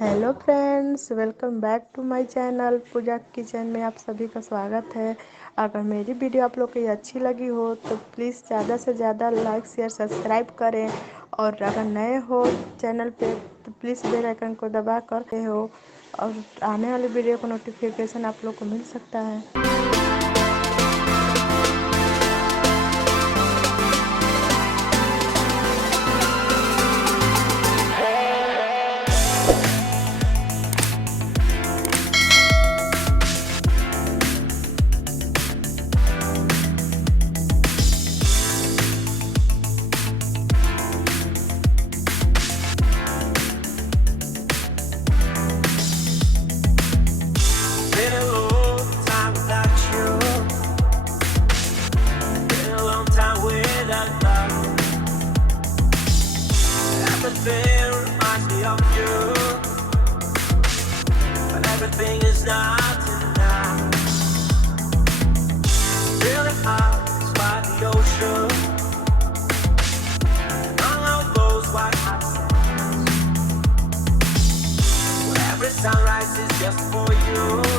Hello friends, welcome back to my channel Pooja kitchen में आप सभी का स्वागत है। अगर मेरी वीडियो आप लोग को अच्छी लगी हो तो प्लीज़ ज़्यादा से ज़्यादा लाइक शेयर सब्सक्राइब करें। और अगर नए हो चैनल पे तो प्लीज़ बेल आइकन को दबा कर हो और आने वाली वीडियो का नोटिफिकेशन आप लोग को मिल सकता है। Been a long time without you. Been a long time without love. Everything reminds me of you, but everything is not enough. Feeling out by the ocean, and all of those white hot sands. Where every sunrise is just for you.